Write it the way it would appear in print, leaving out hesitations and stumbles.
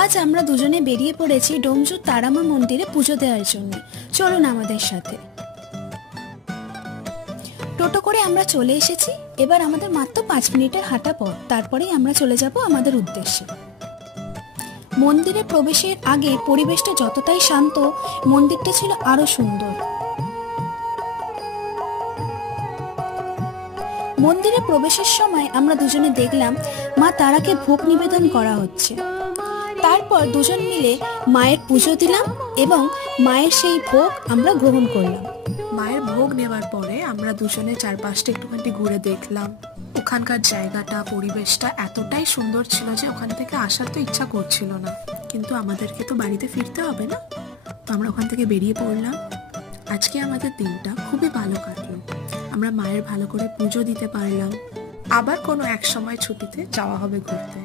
আজ আমরা দুজনে বেরিয়ে পড়েছি ডোমজুর তারামা মন্দিরে পুজো দেওয়ার জন্য। চলুন আমাদের সাথে। টোটো করে আমরা চলে এসেছি। এবার আমাদের মাত্র 5 মিনিটের হাঁটা পথ, তারপরেই আমরা চলে যাব আমাদের উদ্দেশ্যে। মন্দিরে প্রবেশের আগে পরিবেশটা যতটাই শান্ত, মন্দিরটা ছিল আরো সুন্দর। মন্দিরে প্রবেশের সময় আমরা দুজনে দেখলাম মা তারাকে ভোগ নিবেদন করা হচ্ছে। তারপর দুজন মিলে মায়ের পুজো দিলাম এবং মায়ের সেই ভোগ আমরা গ্রহণ করলাম। মায়ের ভোগ নেওয়ার পরে আমরা দুজনে চারপাশটা একটুখানি ঘুরে দেখলাম। ওখানকার জায়গাটা, পরিবেশটা এতটাই সুন্দর ছিল যে ওখান থেকে আসার তো ইচ্ছা করছিল না, কিন্তু আমাদেরকে তো বাড়িতে ফিরতে হবে না, তো আমরা ওখান থেকে বেরিয়ে পড়লাম। আজকে আমাদের দিনটা খুবই ভালো কাটলো। আমরা মায়ের ভালো করে পুজো দিতে পারলাম। আবার কোনো এক সময় ছুটিতে যাওয়া হবে ঘুরতে।